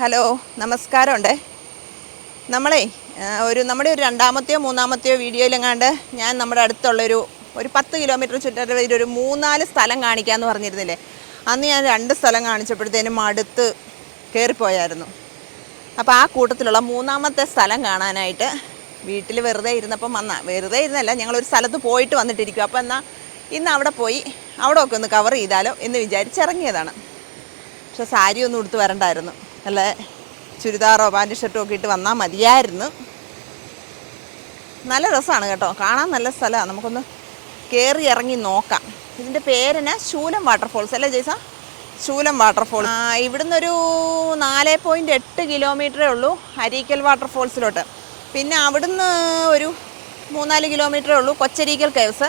Hello നമസ്കാരമുണ്ടേ. നമ്മളേ ഒരു നമ്മുടെ ഒരു രണ്ടാമത്തെയോ മൂന്നാമത്തെയോ വീഡിയോയിലെങ്ങാണ്ട് ഞാൻ നമ്മുടെ അടുത്തുള്ളൊരു ഒരു പത്ത് കിലോമീറ്റർ ചുറ്റളവിൽ ഒരു മൂന്നാൽ സ്ഥലം കാണിക്കാമെന്ന് പറഞ്ഞിരുന്നില്ലേ? അന്ന് ഞാൻ രണ്ട് സ്ഥലം കാണിച്ചപ്പോഴത്തേനും അടുത്ത് കയറിപ്പോയായിരുന്നു അപ്പോൾ ആ കൂട്ടത്തിലുള്ള മൂന്നാമത്തെ സ്ഥലം കാണാനായിട്ട് വീട്ടിൽ വെറുതെ ഇരുന്നപ്പം വന്ന വെറുതെ ഇരുന്നല്ല ഞങ്ങളൊരു സ്ഥലത്ത് പോയിട്ട് വന്നിട്ടിരിക്കും അപ്പോൾ എന്നാൽ ഇന്ന് അവിടെ പോയി അവിടെ ഒക്കെ ഒന്ന് കവർ ചെയ്താലോ എന്ന് വിചാരിച്ചിറങ്ങിയതാണ്. പക്ഷെ സാരി ഒന്നും ഉടുത്ത് വരണ്ടായിരുന്നു. അല്ല? ചുരിദാറോ പാന്റ് ഷർട്ടോ ഒക്കെ ഇട്ട് വന്നാൽ മതിയായിരുന്നു. നല്ല രസമാണ് കേട്ടോ. കാണാൻ നല്ല സ്ഥലമാണ്. നമുക്കൊന്ന് കയറി ഇറങ്ങി നോക്കാം. ഇതിന്റെ പേരിന് ശൂലം വാട്ടർഫോൾസ് അല്ലേ ജയ്സ? ശൂലം വാട്ടർഫോൾ. ഇവിടുന്ന് ഒരു നാല് പോയിന്റ് എട്ട് കിലോമീറ്ററേ ഉള്ളൂ അരീക്കൽ വാട്ടർഫോൾസിലോട്ട്. പിന്നെ അവിടുന്ന് ഒരു മൂന്നാൽ കിലോമീറ്ററേ ഉള്ളൂ കൊച്ചരീക്കൽ കേവ്സ്.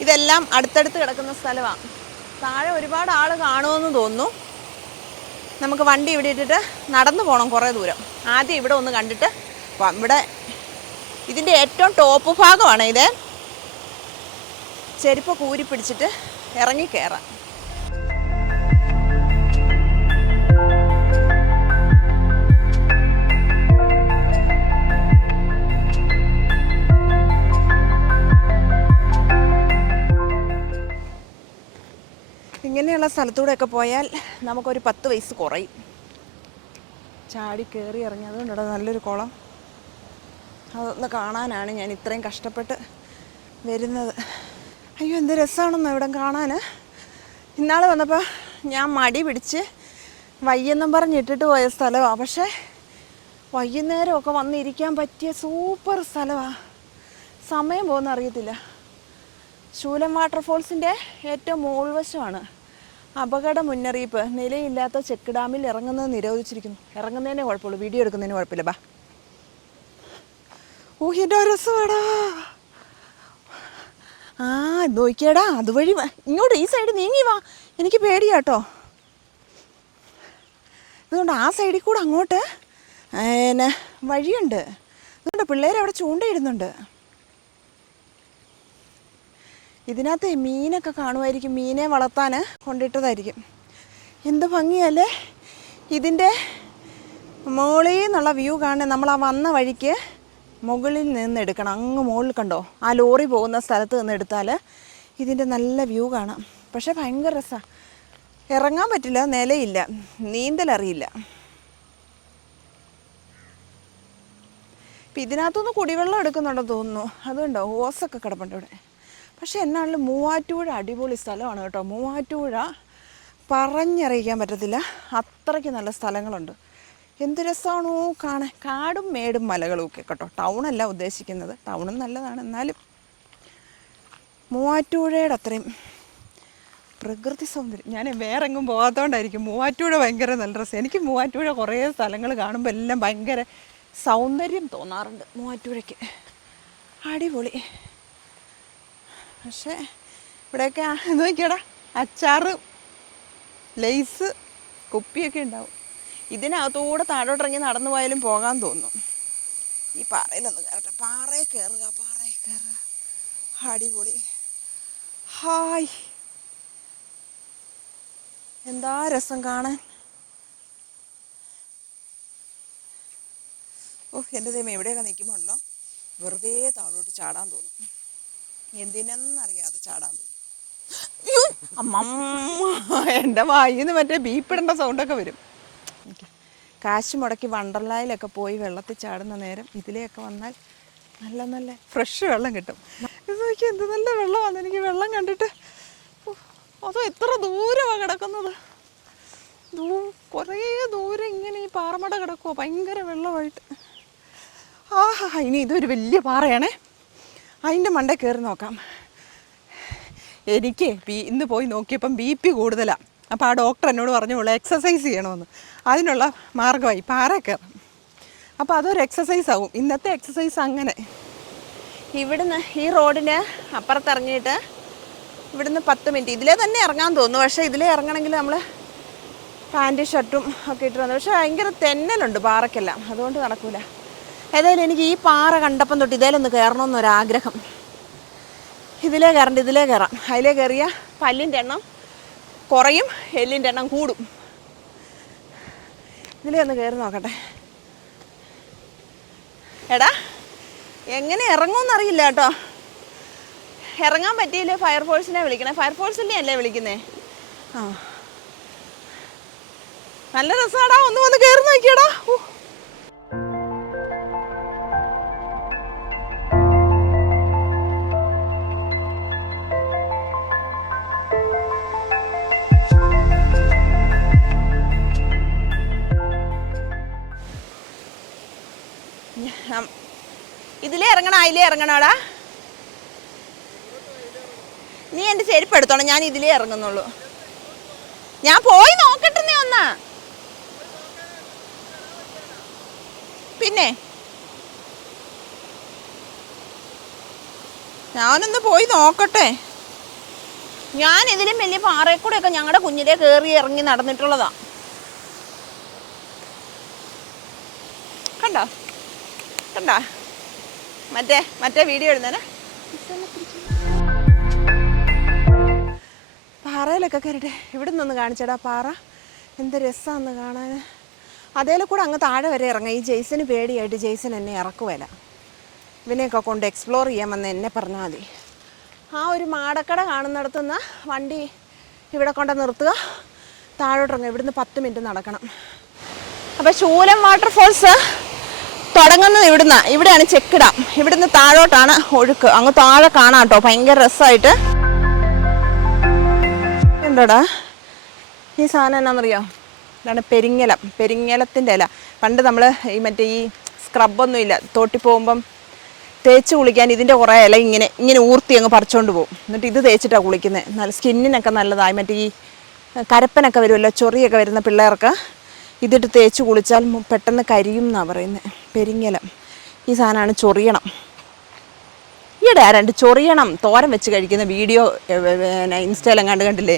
ഇതെല്ലാം അടുത്തടുത്ത് കിടക്കുന്ന സ്ഥലമാണ് താഴെ ഒരുപാട് ആൾ കാണുമെന്ന് തോന്നുന്നു. നമുക്ക് വണ്ടി ഇവിടെ ഇട്ടിട്ട് നടന്നു പോകണം കുറേ ദൂരം. ആദ്യം ഇവിടെ ഒന്ന് കണ്ടിട്ട് ഇവിടെ ഇതിന്റെ ഏറ്റവും ടോപ്പ് ഭാഗമാണ് ഇത്. ചെരുപ്പ് കൂരി പിടിച്ചിട്ട് ഇറങ്ങി സ്ഥലത്തൂടെയൊക്കെ പോയാൽ നമുക്കൊരു പത്ത് വയസ്സ് കുറയും. ചാടി കയറി ഇറങ്ങിയതുകൊണ്ട് ഇവിടെ നല്ലൊരു കുളം. അതൊന്ന് കാണാനാണ് ഞാൻ ഇത്രയും കഷ്ടപ്പെട്ട് വരുന്നത്. അയ്യോ എന്ത് രസമാണെന്നോ ഇവിടെ കാണാൻ ഇന്നാൾ വന്നപ്പോൾ ഞാൻ മടി പിടിച്ച് വയ്യെന്നും പറഞ്ഞ് ഇട്ടിട്ട് പോയ സ്ഥലമാണ് പക്ഷേ വൈകുന്നേരമൊക്കെ വന്നിരിക്കാൻ പറ്റിയ സൂപ്പർ സ്ഥലമാണ് സമയം പോകുന്ന അറിയത്തില്ല ശൂലം വാട്ടർഫോൾസിന്റെ ഏറ്റവും മുകൾവശമാണ്. അപകട മുന്നറിയിപ്പ്. നിലയില്ലാത്ത ചെക്ക് ഡാമിൽ ഇറങ്ങുന്നത് നിരോധിച്ചിരിക്കുന്നു. ഇറങ്ങുന്നതിനെ കുഴപ്പമുള്ളൂ. വീഡിയോ എടുക്കുന്നതിന് കുഴപ്പമില്ല. ബാ. ഊഹിന്റെ രസമാടാ. ആ നോക്കിയാടാ. അതുവഴി. ഇങ്ങോട്ട് ഈ സൈഡ് നീങ്ങി വാ. എനിക്ക് പേടിയാട്ടോ. അതുകൊണ്ട് ആ സൈഡിൽ കൂടെ അങ്ങോട്ട് പിന്നെ വഴിയുണ്ട്. അതുകൊണ്ട് പിള്ളേർ അവിടെ ചൂണ്ടയിടുന്നുണ്ട്. ഇതിനകത്ത് മീനൊക്കെ കാണുമായിരിക്കും. മീനെ വളർത്താൻ കൊണ്ടിട്ടതായിരിക്കും. എന്ത് ഭംഗിയല്ലേ? ഇതിന്റെ മുകളിൽ നിന്നുള്ള വ്യൂ കാണാൻ നമ്മൾ ആ വന്ന വഴിക്ക് മുകളിൽ നിന്ന് എടുക്കണം. അങ്ങ് മുകളിൽ കണ്ടോ? ആ ലോറി പോകുന്ന സ്ഥലത്ത് നിന്ന് എടുത്താൽ ഇതിന്റെ നല്ല വ്യൂ കാണാം. പക്ഷേ ഭയങ്കര രസമാണ് ഇറങ്ങാൻ പറ്റില്ല നിലയില്ല നീന്തലറിയില്ല. ഇപ്പം ഇതിനകത്തുനിന്ന് കുടിവെള്ളം എടുക്കുന്നുണ്ടെന്ന് തോന്നുന്നു. അതുകൊണ്ടോ? ഓസൊക്കെ കിടപ്പുണ്ട് ഇവിടെ. പക്ഷേ എന്നാണെങ്കിലും മൂവാറ്റുപുഴ അടിപൊളി സ്ഥലമാണ് കേട്ടോ. മൂവാറ്റുപുഴ പറഞ്ഞറിയിക്കാൻ പറ്റത്തില്ല. അത്രയ്ക്ക് നല്ല സ്ഥലങ്ങളുണ്ട്. എന്ത് രസമാണോ കാണാൻ. കാടും മേടും മലകളും ഒക്കെ കേട്ടോ. ടൗണല്ല ഉദ്ദേശിക്കുന്നത്. ടൗണും നല്ലതാണ്. എന്നാലും മൂവാറ്റുപുഴയുടെ അത്രയും പ്രകൃതി സൗന്ദര്യം. ഞാൻ വേറെ എങ്ങും പോകാത്തതുകൊണ്ടായിരിക്കും മൂവാറ്റുപുഴ ഭയങ്കര നല്ല രസം. എനിക്ക് മൂവാറ്റുപുഴ കുറേ സ്ഥലങ്ങൾ കാണുമ്പോൾ എല്ലാം ഭയങ്കര സൗന്ദര്യം തോന്നാറുണ്ട് മൂവാറ്റുപുഴയ്ക്ക്. അടിപൊളി. പക്ഷേ ഇവിടെയൊക്കെ നോക്കിയടാ. അച്ചാറ് ലേസ് കുപ്പിയൊക്കെ ഉണ്ടാവും. ഇതിനകത്തൂടെ താഴോട്ടിറങ്ങി നടന്നു പോയാലും പോകാൻ തോന്നും. ഈ പാറയിലൊന്ന് കയറട്ടെ പാറയിൽ കയറുക പാറയിൽ കയറുക അടിപൊളി. ഹായ്. എന്താ രസം കാണാൻ? ഓ എന്റെ ദൈവം എവിടെയൊക്കെ നിൽക്കുമ്പോഴല്ലോ വെറുതെ താഴോട്ട് ചാടാൻ തോന്നും. എന്തിനെന്നറിയാതെ ചാടാൻ തോന്നും. അമ്മമ്മ എന്റെ വായിന്ന് മറ്റേ ബീപ്പിടേണ്ട സൗണ്ടൊക്കെ വരും. കാശ് മുടക്കി വണ്ടർലായിലൊക്കെ പോയി വെള്ളത്തിൽ ചാടുന്ന നേരം ഇതിലെയൊക്കെ വന്നാൽ നല്ല നല്ല ഫ്രഷ് വെള്ളം കിട്ടും. ഇത് നോക്കി എന്ത് നല്ല വെള്ളമാണ്. എനിക്ക് വെള്ളം കണ്ടിട്ട് അതോ എത്ര ദൂരമാണ് കിടക്കുന്നത്? ദൂ കുറേ ദൂരം ഇങ്ങനെ ഈ പാറമട കിടക്കുമോ ഭയങ്കര വെള്ളമായിട്ട്. ആഹാ ഇനി ഇതൊരു വലിയ പാറയാണേ. അതിന്റെ മണ്ടേ കയറി നോക്കാം. എനിക്ക് ബി ഇന്ന് പോയി നോക്കിയപ്പം ബി പി കൂടുതലാണ് അപ്പോൾ ആ ഡോക്ടർ എന്നോട് പറഞ്ഞോളൂ എക്സസൈസ് ചെയ്യണമെന്ന്. അതിനുള്ള മാർഗമായി പാറ കയറും അപ്പോൾ അതൊരു എക്സസൈസ് ആവും. ഇന്നത്തെ എക്സസൈസ് അങ്ങനെ. ഇവിടുന്ന് ഈ റോഡിന് അപ്പുറത്തിറങ്ങിയിട്ട് ഇവിടുന്ന് പത്ത് മിനിറ്റ്. ഇതിലേ തന്നെ ഇറങ്ങാൻ തോന്നുന്നു. പക്ഷേ ഇതിലേ ഇറങ്ങണമെങ്കിൽ നമ്മൾ പാന്റും ഷർട്ടും ഒക്കെ ഇട്ട് വന്നു. പക്ഷേ ഭയങ്കര തെന്നലുണ്ട് പാറക്കെല്ലാം അതുകൊണ്ട് നടക്കൂല. ഏതായാലും എനിക്ക് ഈ പാറ കണ്ടപ്പം തൊട്ട് ഇതേലൊന്ന് കയറണമെന്നൊരാഗ്രഹം. ഇതിലേ കയറണ്ട ഇതിലേ കയറാം. അതിലേ കയറിയ പല്ലിന്റെ എണ്ണം കുറയും എല്ലിന്റെ എണ്ണം കൂടും. ഇതിലേ ഒന്ന് കയറി നോക്കട്ടെ. എടാ എങ്ങനെ ഇറങ്ങുമെന്നറിയില്ല കേട്ടോ. ഇറങ്ങാൻ പറ്റിയില്ല ഫയർഫോഴ്സിനെ വിളിക്കണേ? ഫയർഫോഴ്സിന്റെ അല്ലേ വിളിക്കുന്നേ? ആ. നല്ല രസമാടാ ഒന്ന് വന്ന് കയറി നോക്കിയടാ. ഇതിലേ ഇറങ്ങണോ? അതിലേ ഇറങ്ങണോടാ? നീ എന്റെ ചെരുപ്പ് എടുത്തോണം ഞാൻ ഇതിലേ ഇറങ്ങുന്നുള്ളൂ. ഞാൻ പോയി നോക്കട്ടെ നീ ഒന്ന്. പിന്നെ? ഞാനൊന്ന് പോയി നോക്കട്ടെ. ഞാൻ ഇതിലും വലിയ പാറയിൽ കൂടെയൊക്കെ ഞങ്ങളുടെ കുഞ്ഞിലെ കയറി ഇറങ്ങി നടന്നിട്ടുള്ളതാ. കണ്ടോ? കണ്ടോ? മറ്റേ മറ്റേ വീഡിയോ ഇടുന്നേനെ. പാറയിലൊക്കെ കയറിട്ടെ ഇവിടെ നിന്ന് കാണിച്ചടാ പാറ. എന്ത് രസമാണെന്ന് കാണാൻ അതേലെ കൂടെ അങ്ങ് താഴെ വരെ ഇറങ്ങാം. ഈ ജെയ്സന് പേടിയായിട്ട് ജെയ്സൻ എന്നെ ഇറക്കുവല്ല ഇവനെയൊക്കെ കൊണ്ട് എക്സ്പ്ലോർ ചെയ്യാൻ വന്ന് എന്നെ പറഞ്ഞാൽ മതി. ആ ഒരു മാടക്കട കാണുന്നിടത്തുനിന്ന് വണ്ടി ഇവിടെ കൊണ്ട് നിർത്തുക. താഴോട്ടിറങ്ങുക ഇവിടുന്ന് പത്ത് മിനിറ്റ് നടക്കണം. അപ്പോൾ ശൂലം വാട്ടർഫോൾസ് തുടങ്ങുന്നത് ഇവിടുന്ന. ഇവിടെയാണ് ചെക്ക് ഇവിടുന്ന് താഴോട്ടാണ് ഒഴുക്ക്. അങ്ങ് താഴെ കാണാം കേട്ടോ. ഭയങ്കര രസമായിട്ട്. ഉണ്ടോടാ? ഈ സാധനം എന്നാണെന്നറിയോ ഇതാണ് പെരിങ്ങലം. പെരിങ്ങലത്തിന്റെ ഇല. പണ്ട് നമ്മൾ ഈ മറ്റേ ഈ സ്ക്രബൊന്നും ഇല്ല. തോട്ടി പോകുമ്പം തേച്ച് കുളിക്കാൻ ഇതിന്റെ കുറേ ഇല ഇങ്ങനെ ഇങ്ങനെ ഊർത്തി അങ്ങ് പറിച്ചുകൊണ്ട് പോകും. എന്നിട്ട് ഇത് തേച്ചിട്ടാണ് കുളിക്കുന്നത് നല്ല സ്കിന്നിനൊക്കെ നല്ലതായി മറ്റേ ഈ കരപ്പനൊക്കെ വരുമല്ലോ? ചൊറിയൊക്കെ വരുന്ന പിള്ളേർക്ക്. ഇതിട്ട് തേച്ച് കുളിച്ചാൽ പെട്ടെന്ന് കരിയും എന്നാണ് പറയുന്നത് പെരിങ്ങലം. ഈ സാധനമാണ് ചൊറിയണം. ഈയിടെ രണ്ട് ചൊറിയണം തോരം വെച്ച് കഴിക്കുന്ന വീഡിയോ ഇൻസ്റ്റയിലും കണ്ട് കണ്ടില്ലേ?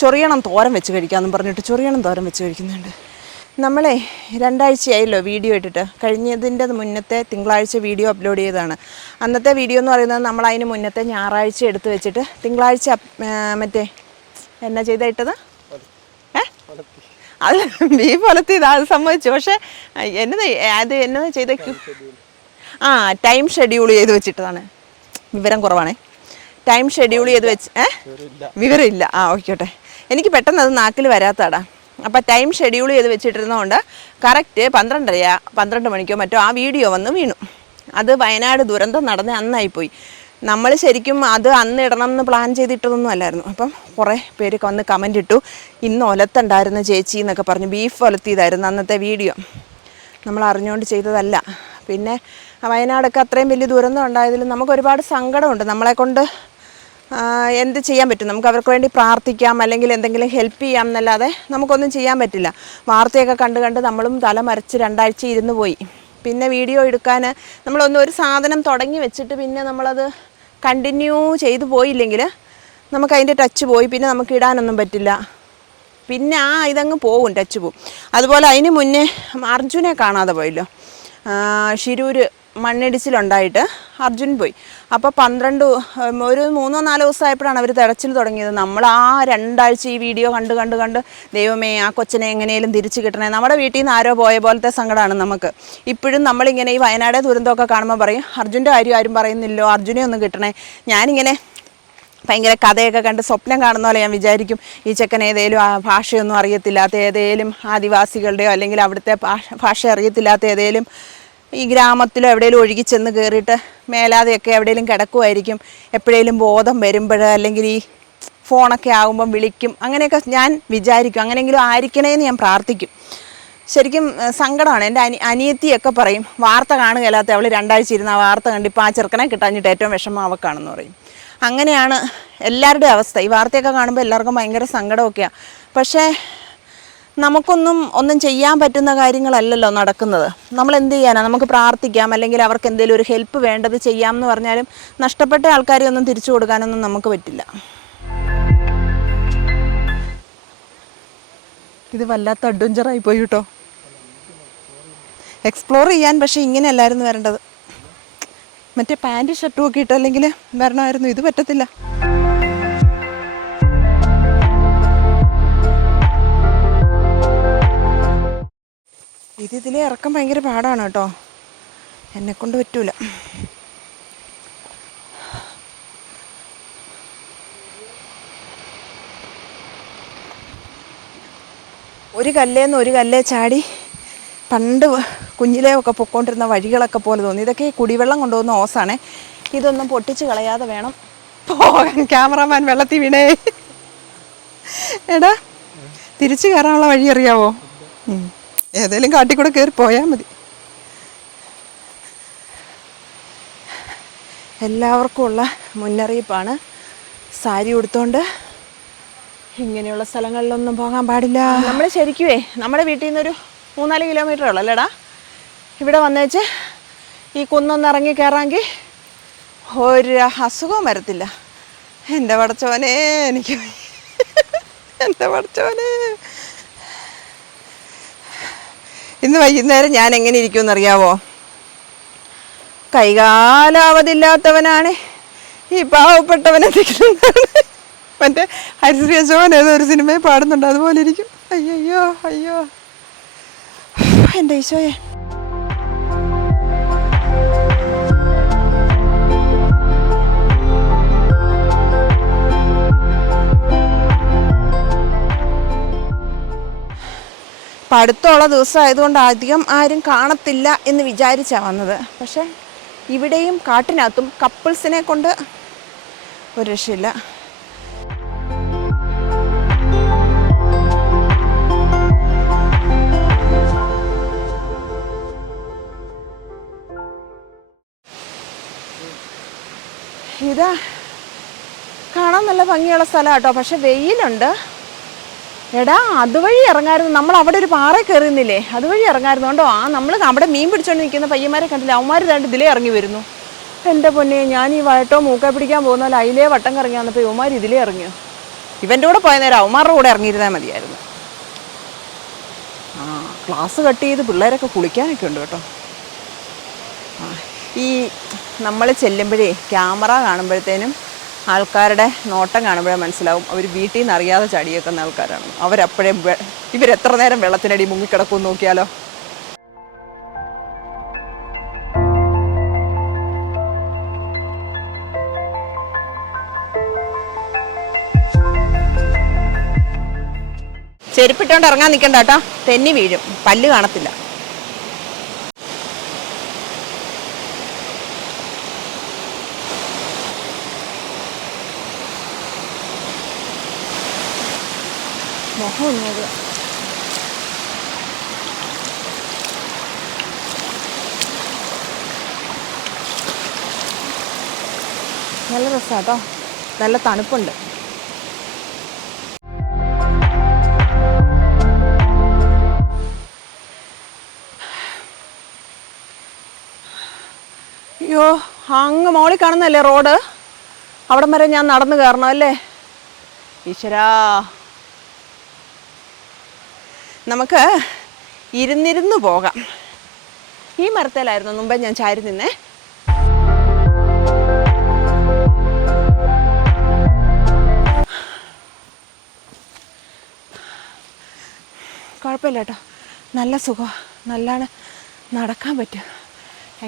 ചൊറിയണം തോരം വെച്ച് കഴിക്കാമെന്നും പറഞ്ഞിട്ട് ചൊറിയണം തോരം വെച്ച് കഴിക്കുന്നുണ്ട്. നമ്മളെ രണ്ടാഴ്ചയായല്ലോ വീഡിയോ ഇട്ടിട്ട്. കഴിഞ്ഞതിന്റെ മുന്നത്തെ തിങ്കളാഴ്ച വീഡിയോ അപ്ലോഡ് ചെയ്തതാണ്. അന്നത്തെ വീഡിയോ എന്ന് പറയുന്നത് നമ്മൾ അതിന് മുന്നത്തെ ഞായറാഴ്ച എടുത്ത് വെച്ചിട്ട് തിങ്കളാഴ്ച മറ്റേ എന്നാ ചെയ്താ ഇട്ടത്? ഏ അത് ബീഫ് ഇത് അത് സംഭവിച്ചു. പക്ഷെ എന്നതാ അത് എന്നതാ ചെയ്തേക്കു ആ ടൈം ഷെഡ്യൂൾ ചെയ്ത് വെച്ചിട്ടതാണ്. വിവരം കുറവാണേ. ടൈം ഷെഡ്യൂൾ ചെയ്ത് വെച്ച് ഏ? വിവരമില്ല. ആ ഓക്കെ. എനിക്ക് പെട്ടെന്ന് അത് നാക്കിൽ വരാത്തടാ അപ്പം ടൈം ഷെഡ്യൂൾ ചെയ്ത് വെച്ചിട്ടിരുന്നതുകൊണ്ട് കറക്റ്റ് പന്ത്രണ്ടര പന്ത്രണ്ട് മണിക്കോ മറ്റോ ആ വീഡിയോ വന്ന് വീണു. അത് വയനാട് ദുരന്തം നടന്ന അന്നായിപ്പോയി. നമ്മൾ ശരിക്കും അത് അന്ന് ഇടണം എന്ന് പ്ലാൻ ചെയ്തിട്ടതൊന്നും അല്ലായിരുന്നു. അപ്പം കുറേ പേരൊക്കെ വന്ന് കമന്റ് ഇട്ടു. ഇന്ന് ഒലത്തുണ്ടായിരുന്നു ചേച്ചി എന്നൊക്കെ പറഞ്ഞു. ബീഫ് ഒലത്തിയതായിരുന്നു അന്നത്തെ വീഡിയോ നമ്മൾ അറിഞ്ഞുകൊണ്ട് ചെയ്തതല്ല. പിന്നെ വയനാടൊക്കെ അത്രയും വലിയ ദുരന്തം ഉണ്ടായതിലും നമുക്ക് ഒരുപാട് സങ്കടമുണ്ട്. നമ്മളെക്കൊണ്ട് എന്ത് ചെയ്യാൻ പറ്റും? നമുക്ക് അവർക്ക് വേണ്ടി പ്രാർത്ഥിക്കാം അല്ലെങ്കിൽ എന്തെങ്കിലും ഹെൽപ്പ് ചെയ്യാം എന്നല്ലാതെ നമുക്കൊന്നും ചെയ്യാൻ പറ്റില്ല. വാർത്തയൊക്കെ കണ്ട് കണ്ട് നമ്മളും തല മറിച്ച് രണ്ടാഴ്ച ഇരുന്ന് പോയി. പിന്നെ വീഡിയോ എടുക്കാൻ നമ്മളൊന്നും ഒരു സാധനം തുടങ്ങി വെച്ചിട്ട് പിന്നെ നമ്മളത് കണ്ടിന്യൂ ചെയ്തു പോയില്ലെങ്കിൽ നമുക്ക് അതിന്റെ ടച്ച് പോയി പിന്നെ നമുക്ക് ഇടാനൊന്നും പറ്റില്ല. പിന്നെ ആ ഇതങ്ങ് പോകും ടച്ച് പോവും. അതുപോലെ അതിന് മുന്നേ അർജുനെ കാണാതെ പോയല്ലോ. ആ, ഷിരൂര് മണ്ണിടിച്ചിലുണ്ടായിട്ട് അർജുൻ പോയി. അപ്പോൾ പന്ത്രണ്ട് ഒരു മൂന്നോ നാലോ ദിവസമായപ്പോഴാണ് അവർ തിരച്ചിൽ തുടങ്ങിയത്. നമ്മൾ ആ രണ്ടാഴ്ച ഈ വീഡിയോ കണ്ട് കണ്ട് കണ്ട് ദൈവമേ ആ കൊച്ചിനെ എങ്ങനെയും തിരിച്ചു കിട്ടണേ. നമ്മുടെ വീട്ടിൽ നിന്ന് ആരോ പോയ പോലത്തെ സങ്കടമാണ് നമുക്ക്. ഇപ്പോഴും നമ്മളിങ്ങനെ ഈ വയനാടേ ദുരന്തമൊക്കെ കാണുമ്പോൾ പറയും അർജുന്റെ കാര്യം ആരും പറയുന്നില്ലോ അർജുനെ ഒന്ന് കിട്ടണേ. ഞാനിങ്ങനെ ഭയങ്കര കഥയൊക്കെ കണ്ട് സ്വപ്നം കാണുന്ന പോലെ ഞാൻ വിചാരിക്കും ഈ ചെക്കൻ ഏതേലും ആ ഭാഷയൊന്നും അറിയത്തില്ലാത്ത ഏതേലും ആദിവാസികളുടെയോ അല്ലെങ്കിൽ അവിടുത്തെ ഭാഷ അറിയത്തില്ലാത്ത ഏതേലും ഈ ഗ്രാമത്തിലോ എവിടെയെങ്കിലും ഒഴുകി ചെന്ന് കയറിയിട്ട് മേലാതെയൊക്കെ എവിടെയെങ്കിലും കിടക്കുമായിരിക്കും. എപ്പോഴേലും ബോധം വരുമ്പോഴോ അല്ലെങ്കിൽ ഈ ഫോണൊക്കെ ആകുമ്പം വിളിക്കും. അങ്ങനെയൊക്കെ ഞാൻ വിചാരിക്കും. അങ്ങനെയെങ്കിലും ആയിരിക്കണേന്ന് ഞാൻ പ്രാർത്ഥിക്കും. ശരിക്കും സങ്കടമാണ്. എന്റെ അനി അനിയത്തിയൊക്കെ പറയും വാർത്ത കാണുകയല്ലാത്ത അവൾ രണ്ടാഴ്ച ഇരുന്ന് ആ വാർത്ത കണ്ട് ഇപ്പോൾ ആ ചെറുക്കനെ കിട്ടാഞ്ഞിട്ട് ഏറ്റവും വിഷമം അവക്കാണെന്ന് പറയും. അങ്ങനെയാണ് എല്ലാവരുടെയും അവസ്ഥ. ഈ വാർത്തയൊക്കെ കാണുമ്പോൾ എല്ലാവർക്കും ഭയങ്കര സങ്കടമൊക്കെയാണ് പക്ഷേ നമുക്കൊന്നും ഒന്നും ചെയ്യാൻ പറ്റുന്ന കാര്യങ്ങളല്ലല്ലോ നടക്കുന്നത്. നമ്മൾ എന്ത് ചെയ്യാനാണ് നമുക്ക് പ്രാർത്ഥിക്കാം അല്ലെങ്കിൽ അവർക്ക് എന്തെങ്കിലും ഒരു ഹെൽപ്പ് വേണ്ടത് ചെയ്യാം എന്ന് പറഞ്ഞാലും നഷ്ടപ്പെട്ട ആൾക്കാരെ ഒന്നും തിരിച്ചു കൊടുക്കാനൊന്നും നമുക്ക് പറ്റില്ല. ഇത് വല്ലാത്ത അഡ്വഞ്ചറായി പോയി കേട്ടോ എക്സ്പ്ലോർ ചെയ്യാൻ പക്ഷേ ഇങ്ങനെയല്ലായിരുന്നു വരേണ്ടത്. മറ്റേ പാന്റ് ഷർട്ടും ഒക്കെ ഇട്ടല്ലെങ്കിൽ വരണമായിരുന്നു. ഇത് പറ്റത്തില്ല. ഇതിലെ ഇറക്കം ഭയങ്കര പാടാണ് കേട്ടോ. എന്നെ കൊണ്ട് പറ്റൂല. ഒരു കല്ലേന്ന് ഒരു കല്ലേ ചാടി പണ്ട് കുഞ്ഞിലേ ഒക്കെ പൊക്കോണ്ടിരുന്ന വഴികളൊക്കെ പോലെ തോന്നി. ഇതൊക്കെ ഈ കുടിവെള്ളം കൊണ്ടുപോകുന്ന ഓസാണ്. ഇതൊന്നും പൊട്ടിച്ച് കളയാതെ വേണം. പോകാൻ ക്യാമറമാൻ വെള്ളത്തിൽ വീണേ. എടാ തിരിച്ചു കയറാനുള്ള വഴി അറിയാവോ? ഏതേലും കാട്ടിക്കൂടെ കയറി പോയാൽ മതി. എല്ലാവർക്കും ഉള്ള മുന്നറിയിപ്പാണ്. സാരി ഉടുത്തോണ്ട് ഇങ്ങനെയുള്ള സ്ഥലങ്ങളിലൊന്നും പോകാൻ പാടില്ല. നമ്മൾ ശരിക്കുവേ നമ്മുടെ വീട്ടിൽ നിന്നൊരു മൂന്നാൽ കിലോമീറ്റർ ഉള്ളു അല്ലേടാ? ഇവിടെ വന്നേച്ച് ഈ കുന്നൊന്ന് ഇറങ്ങി കയറാമെങ്കിൽ ഒരു അസുഖവും വരത്തില്ല. എന്റെ പടച്ചോനെ എനിക്ക്. എന്റെ പടച്ചോനെ ഇന്ന് വൈകുന്നേരം ഞാൻ എങ്ങനെ ഇരിക്കുമെന്ന് അറിയാവോ കൈകാലാവതില്ലാത്തവനാണ് ഈ പാവപ്പെട്ടവനെ മറ്റേ ഹരിശ്രീ അശോകൻ ഏതോ ഒരു സിനിമയിൽ പാടുന്നുണ്ട്. അതുപോലെ ഇരിക്കും. അയ്യോ അയ്യോ. എന്റെ ഈശോയെ. പഠിത്തമുള്ള ദിവസം ആയതുകൊണ്ട് അധികം ആരും കാണത്തില്ല എന്ന് വിചാരിച്ചാണ് വന്നത്. പക്ഷെ ഇവിടെയും കാട്ടിനകത്തും കപ്പിൾസിനെ കൊണ്ട് ഒരു രക്ഷയില്ല. ഇതാ. കാണാൻ നല്ല ഭംഗിയുള്ള സ്ഥലമാണ് കേട്ടോ പക്ഷെ വെയിലുണ്ട്. എടാ അതുവഴി ഇറങ്ങായിരുന്നു. നമ്മൾ അവിടെ ഒരു പാറ കയറുന്നില്ലേ അതുവഴി ഇറങ്ങായിരുന്നു. കേട്ടോ ആ നമ്മൾ അവിടെ മീൻ പിടിച്ചോണ്ട് നിൽക്കുന്ന പയ്യന്മാരെ കണ്ടില്ല? അവന്മാർ രണ്ട് ഇതിലേ ഇറങ്ങി വരുന്നു. എന്റെ പൊന്നെ ഞാൻ ഈ വഴട്ടോ മൂക്ക പിടിക്കാൻ പോകുന്നാൽ അതിലേ വട്ടം കറങ്ങി വന്നപ്പോൾ ഇവന്മാർ ഇതിലേ ഇറങ്ങിയോ ഇവന്റെ കൂടെ പോയ നേരം അവന്മാരുടെ കൂടെ ഇറങ്ങിയിരുന്നാൽ മതിയായിരുന്നു. ആ ക്ലാസ് കട്ട് ചെയ്ത് പിള്ളേരൊക്കെ കുളിക്കാനൊക്കെ ഉണ്ട് കേട്ടോ. ആ, ഈ നമ്മൾ ചെല്ലുമ്പോഴേ ക്യാമറ കാണുമ്പോഴത്തേനും ആൾക്കാരുടെ നോട്ടം കാണുമ്പോഴേ മനസ്സിലാവും. അവർ വീട്ടിൽ നിന്ന് അറിയാതെ ചടിയേക്കുന്ന ആൾക്കാരാണ്. അവരപ്പോഴേ ഇവരെത്ര നേരം വെള്ളത്തിനടി മുങ്ങിക്കിടക്കും നോക്കിയാലോ? ചെരുപ്പിട്ടോണ്ട് ഇറങ്ങാൻ നിൽക്കണ്ട കേട്ടോ. തെന്നി വീഴും. പല്ല് കാണത്തില്ല. നോക്കുക നല്ല നല്ല തണുപ്പുണ്ട്. അയ്യോ അങ്ങ് മോളി കാണുന്നല്ലേ റോഡ്? അവിടം വരെ ഞാൻ നടന്നു കയറണം അല്ലേ? ഈശ്വരാ. നമുക്ക് ഇരുന്നിരുന്ന് പോകാം. ഈ മരത്തേലായിരുന്നു മുമ്പേ ഞാൻ ചാരി നിന്നേ. കുഴപ്പമില്ല കേട്ടോ. നല്ല സുഖം. നല്ലാണ് നടക്കാൻ പറ്റും.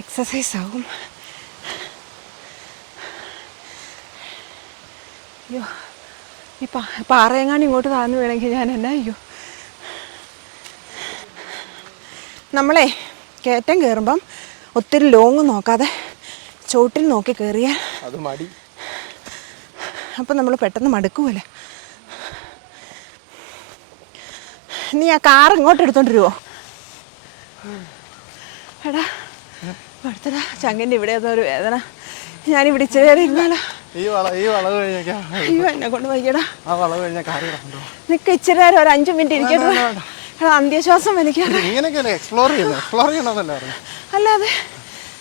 എക്സസൈസ് ആകും അയ്യോ. ഈ പാറയെങ്ങാണ്ട് ഇങ്ങോട്ട് താഴ്ന്നു വീണെങ്കിൽ ഞാൻ എന്നാ അയ്യോ നമ്മളെ കയറ്റം കയറുമ്പം ഒത്തിരി ലോങ് നോക്കാതെ ചോട്ടിൽ നോക്കി കയറിയാൽ അത് മടി. അപ്പം നമ്മൾ പെട്ടെന്ന് മടുക്കുമല്ലേ നീ ആ കാർ ഇങ്ങോട്ട് എടുത്തോണ്ടിരുവോ എടാ അടുത്തടാ ചങ്ങന്റെ ഇവിടെ ഒരു വേദന. ഞാനിവിടെ ഇച്ചിരി നേരം ഇരുന്നാലോ? ഈ വള ഈ വളവ് കഴിഞ്ഞൊക്കെ അയ്യോ എന്നെ കൊണ്ട് വൈകിടാ ആ വളവ് നിൽക്ക് ഇച്ചിരി നേരം ഒരു അഞ്ച് മിനിറ്റ് ഇരിക്കട്ടെ. അന്ത്യശ്വാസം വലിക്കാതെ ഇങ്ങനെയൊക്കെയല്ലേ എക്സ്പ്ലോർ ചെയ്യുന്നത് എക്സ്പ്ലോർ ചെയ്യണമെന്നല്ലേ പറഞ്ഞു? അല്ലാതെ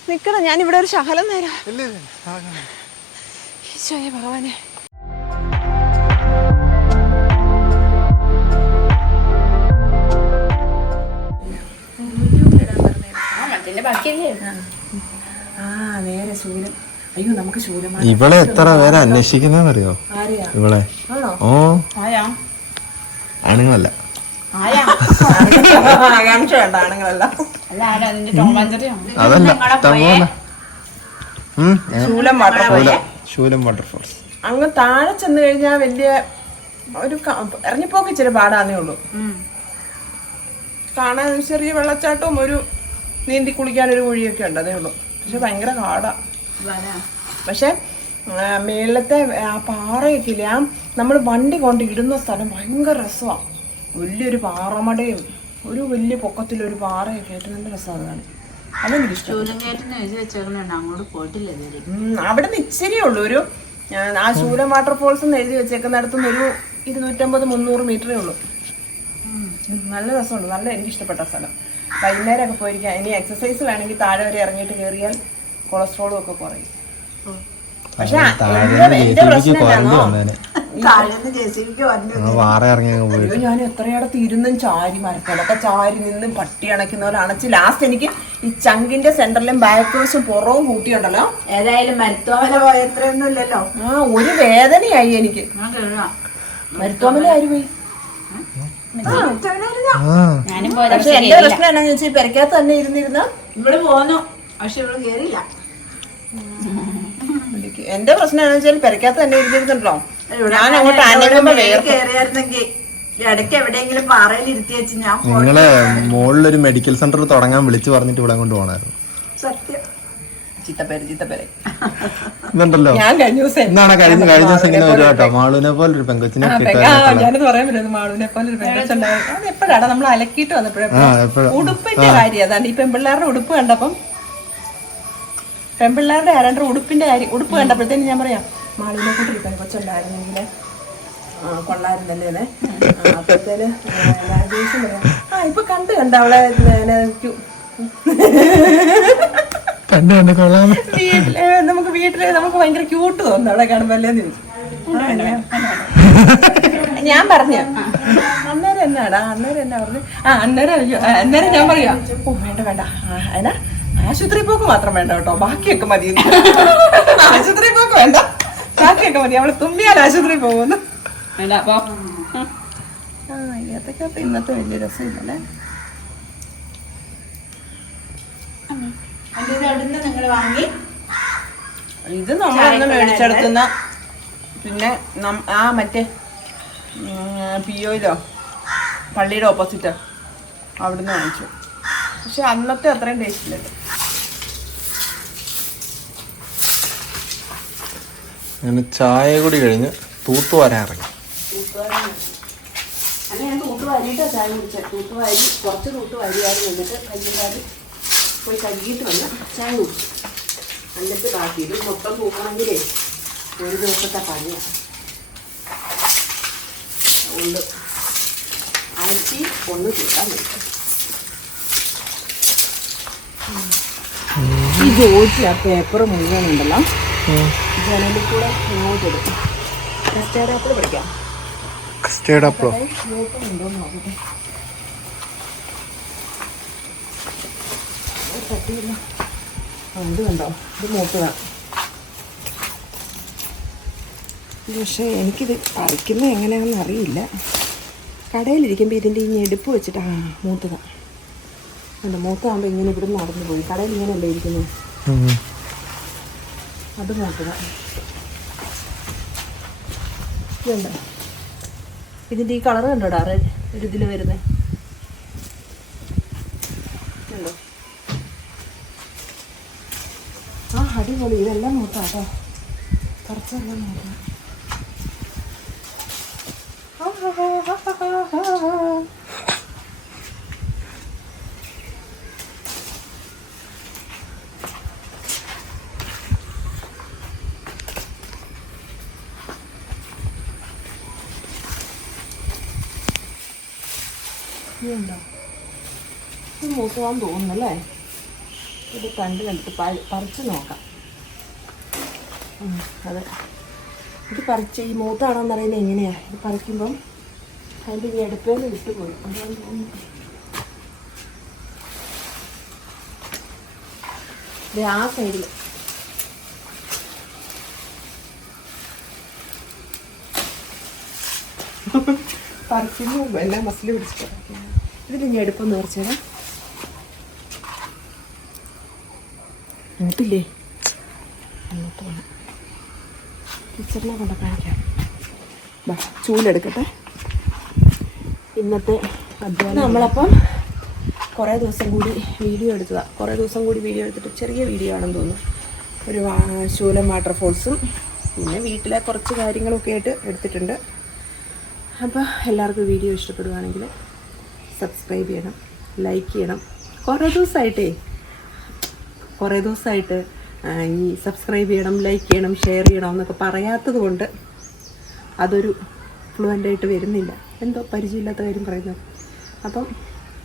നിൽക്കണം ഞാനിവിടെ ഒരു ശകലം നേരം. ഇല്ല ഇല്ല ആ, ഈശോയെ ഭഗവാനെ. ഇവളെ എത്ര പേരെ അന്വേഷിക്കുന്നറിയോ ഇവളെ. ഓ. ആണുങ്ങളല്ല. ആകാംക്ഷ വേണ്ട ആണുങ്ങളല്ല. അതല്ല ശൂലം വാട്ടർഫോൾ ശൂലം വാട്ടർഫോൾസ് അങ്ങ് താഴെ ചെന്ന് കഴിഞ്ഞാൽ വലിയ ഒരു ഇറങ്ങിപ്പോക്ക് ഇച്ചിരി പാടാന്നേ ഉള്ളൂ. കാണാൻ ചെറിയ വെള്ളച്ചാട്ടവും ഒരു നീന്തി കുളിക്കാൻ ഒരു കുഴിയൊക്കെ ഉണ്ട് അതേ ഉള്ളൂ. പക്ഷെ ഭയങ്കര കാടാ. പക്ഷെ മേളത്തെ ആ പാറയൊക്കെ ഇല്ല? നമ്മൾ വണ്ടി കൊണ്ട് ഇടുന്ന സ്ഥലം ഭയങ്കര രസമാണ് വലിയൊരു പാറമടയും ഒരു വലിയ പൊക്കത്തിലൊരു പാറയൊക്കെ ആയിട്ട് നല്ല രസമാണ്. കാണാൻ അതെനിക്ക് ഇഷ്ടം എഴുതി വെച്ചേക്കുന്നുണ്ട് അങ്ങോട്ട് പോയിട്ടില്ല ഇതുവരെ. ഉം, അവിടെ നിന്ന് ഇച്ചിരി ഉള്ളൂ. ഒരു ആ, ശൂലം വാട്ടർഫോൾസ് എന്ന് എഴുതി വെച്ചേക്കുന്നിടത്തുനിന്ന് ഒരു ഇരുന്നൂറ്റമ്പത് മുന്നൂറ് മീറ്ററേ ഉള്ളൂ. നല്ല രസമുണ്ട്. നല്ല എനിക്ക് ഇഷ്ടപ്പെട്ട സ്ഥലം. വൈകുന്നേരമൊക്കെ പോയിരിക്കാം. ഇനി എക്സസൈസ് വേണമെങ്കിൽ താഴെ വരെ ഇറങ്ങിയിട്ട് കയറിയാൽ കൊളസ്ട്രോളും ഒക്കെ കുറയും. പക്ഷെ എന്റെ പ്രശ്നം എന്താണോ അയ്യോ ഞാൻ എത്രയിടത്ത് ഇരുന്നും ചാരി മരത്തിലൊക്കെ ചാരി നിന്നും പട്ടി അണയ്ക്കുന്ന പോലെ അണച്ച് ലാസ്റ്റ് എനിക്ക് ഈ ചങ്കിന്റെ സെന്ററിലും ബാക്ക് വശം പുറവും കൂട്ടിയുണ്ടല്ലോ. ഏതായാലും മരുത്തോമല പോയ ഇല്ലല്ലോ. ആ ഒരു വേദനയായി എനിക്ക്. മരുത്തോമല ആര് പോയി? ആ ഞാനും പോയത് പക്ഷെ എന്റെ പ്രശ്നം എന്നാന്ന് വെച്ചാൽ പെരക്കകത്ത് തന്നെ ഇരുന്നിരുന്ന ഇവിടെ പോന്നു പക്ഷെ ഇവിടെ കേറിയില്ല. എനിക്ക് എന്റെ പ്രശ്നം എന്നാന്ന് വെച്ചാൽ പെരക്കകത്ത് തന്നെ ഇരിക്കുന്നുണ്ടോ ഞാൻ അങ്ങോട്ട് അനങ്ങുമ്പോ ഇടയ്ക്ക് എവിടെയെങ്കിലും പാറയിൽ ഇരുത്തി വെച്ച് ഞാൻ നിങ്ങളെ മുകളിലൊരു മെഡിക്കൽ സെന്റർ തുടങ്ങാൻ വിളിച്ചു പറഞ്ഞിട്ട് ഇവിടെ കൊണ്ട് സത്യം. ഇതുണ്ടല്ലോ. ഞാൻ കഴിഞ്ഞ ദിവസം എന്താണ് കഴിഞ്ഞ കഴിഞ്ഞ ദിവസം ഇങ്ങനെ ഒരു കേട്ടോ മാളുവിനെ പോലെ ഒരു പെങ്കൊച്ചിനെ ഞാനത് പറയാൻ പറ്റുന്നത് മാളുവിനെ പോലെ ഒരു അത് എപ്പോഴാണ് നമ്മൾ അലക്കിയിട്ട് വന്നപ്പോഴേ. ആ ഉടുപ്പിന്റെ കാര്യം അതാണ്. ഈ പെൺപിള്ളേരുടെ ഉടുപ്പ് കണ്ടപ്പം പെൺപിള്ളേരുടെ ആരാണ്ട് ഉടുപ്പിന്റെ കാര്യം ഉടുപ്പ് കണ്ടപ്പോഴത്തേന് ഞാൻ പറയാം മാളിനെ കൂട്ടി കൊച്ചുണ്ടായിരുന്നെങ്കിൽ കൊള്ളായിരുന്നല്ലേ അപ്പോഴത്തേന് ആ, ഇപ്പൊ കണ്ട് കണ്ട അവളെ പിന്നെ, ക്യു- കണ്ടു കണ്ടു കൊള്ളാം. വീട്ടിൽ നമുക്ക് വീട്ടിൽ നമുക്ക് ഭയങ്കര ക്യൂട്ട് തോന്നുന്നു അവിടെ കാണുമ്പോ അല്ലേന്ന് ഞാൻ- പറഞ്ഞ. അന്നേരം എന്നാടാ അന്നേരം എന്നാ പറഞ്ഞു? ആ അന്നേരം അന്നേരം ഞാൻ പറയാ ഓ വേണ്ട വേണ്ട. ആ, അതിനാ ആശുപത്രി പോക്ക് മാത്രം വേണ്ട കേട്ടോ. ബാക്കിയൊക്കെ മതി. ആശുപത്രി പോക്ക് വേണ്ട. ബാക്കിയൊക്കെ മതി. അവൾ തുമ്പിയാൽ ആശുപത്രി പോകുന്നു. അപ്പൊ ഇന്നത്തെ വലിയ രസമില്ലല്ലേ? ഇത് നമ്മളന്ന് മേടിച്ചെടുക്കുന്ന പിന്നെ ആ മറ്റേ പിയോയിലോ പള്ളിയുടെ ഓപ്പോസിറ്റ്. അവിടുന്ന് വാങ്ങിച്ചു. പക്ഷെ അന്നത്തെ അത്രയും ടേസ്റ്റ് ഇല്ല അങ്ങനെ ചായ കൂടി കഴിഞ്ഞ് തൂത്ത് വരാൻ ഇറങ്ങി. അങ്ങനെ ഞാൻ തൂത്ത് വാരിയിട്ടാ ചായ കുടിച്ചത് തൂത്ത് വാരി കുറച്ച് തൂത്ത് എന്നിട്ട് കല്ലുകാരി പോയി കഴുകിയിട്ട് വന്ന് ചായ കുടിച്ചു. എന്നിട്ട് ബാക്കി ഇത് മൊത്തം തൂക്കണമെങ്കിലേ ഒരു ദിവസത്തെ പണിയാണ് അതുകൊണ്ട് ആഴ്ച ഒന്ന് തൂക്കാൻ പറ്റും ഈ ജോജി ആ പേപ്പർ മുഴുവൻ ഉണ്ടല്ലോ ജനലിൽ കൂടെ ഇങ്ങോട്ട് എടുക്കും കസ്റ്റേർഡ് ആപ്പിൾ പിടിക്കാം കസ്റ്റേർഡ് അപ്പളോ ഇത് കണ്ടോ? ഇത് മൂത്തതാണ് പക്ഷേ എനിക്കിത് പറിക്കുന്നത് എങ്ങനെയാണെന്ന് അറിയില്ല. കടയിലിരിക്കുമ്പോൾ ഇതിന്റെ ഈ ഞെടുപ്പ് വെച്ചിട്ട് ആ മൂത്തതാണ് അല്ല മൂത്താകുമ്പോൾ ഇങ്ങനെ ഇവിടെ നടന്നു പോയി. കടയിൽ ഇങ്ങനെ അല്ലേ ഇരിക്കുന്നു അത് നോക്കുക. ഇതുണ്ട്? ഇതിന്റെ ഈ കളർ കണ്ടോടാ റെഡ് ഒരു ഇതിൽ വരുന്നത് ഉണ്ടോ ആ അടിപൊളി. ഇതെല്ലാം മൂത്താട്ടോ കുറച്ചെല്ലാം മൂത്ത ഇതുണ്ടോ ഇത് തോന്നുന്നു തോന്നുന്നല്ലേ? ഇത് കണ്ട് കണ്ടിട്ട് പറിച്ച് നോക്കാം. അതെ. ഇത് പറിച്ച് ഈ മൂത്താണോന്ന് അറിയുന്നത് എങ്ങനെയാണ് ഇത് പറിക്കുമ്പം അതിന്റെ ഈ അടുപ്പേന്ന് വിട്ടുപോയി അതാണ് ആ സൈഡിൽ പറിക്കുന്നു എല്ലാം മസിൽ പിടിച്ചിട്ട്. ഇതിൽ ഞാൻ എടുപ്പം നേർച്ചേരാ വേണം ടീച്ചറിനെ കൊണ്ട് കാണിക്കാം. ചൂലെടുക്കട്ടെ. ഇന്നത്തെ അധ്വാനം. നമ്മളപ്പം കുറേ ദിവസം കൂടി വീഡിയോ എടുത്തതാണ് കുറേ ദിവസം കൂടി വീഡിയോ എടുത്തിട്ട് ചെറിയ വീഡിയോ ആണെന്ന് തോന്നുന്നു. ഒരു ശൂലം വാട്ടർഫോൾസും പിന്നെ വീട്ടിലെ കുറച്ച് കാര്യങ്ങളൊക്കെ ആയിട്ട് എടുത്തിട്ടുണ്ട്. അപ്പോൾ എല്ലാവർക്കും വീഡിയോ ഇഷ്ടപ്പെടുകയാണെങ്കിൽ സബ്സ്ക്രൈബ് ചെയ്യണം ലൈക്ക് ചെയ്യണം. കുറേ ദിവസമായിട്ടേ കുറേ ദിവസമായിട്ട് ഈ സബ്സ്ക്രൈബ് ചെയ്യണം ലൈക്ക് ചെയ്യണം ഷെയർ ചെയ്യണം എന്നൊക്കെ പറയാത്തത് കൊണ്ട് അതൊരു ഫ്ലുവന്റ് ആയിട്ട് വരുന്നില്ല. എന്തോ പരിചയമില്ലാത്ത കാര്യം പറയുന്നു. അപ്പം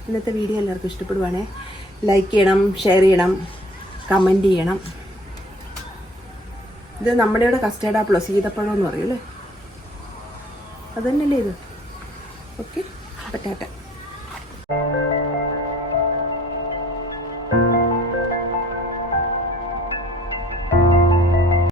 ഇന്നത്തെ വീഡിയോ എല്ലാവർക്കും ഇഷ്ടപ്പെടുവാണേ. ലൈക്ക് ചെയ്യണം ഷെയർ ചെയ്യണം കമന്റ് ചെയ്യണം. ഇത് നമ്മുടെ ഇവിടെ കസ്റ്റേർഡ് ആപ്പിളോ സീതപ്പഴം എന്ന് പറയും അല്ലേ? ഇത്? ഓക്കെ അപ്പം ടാറ്റ.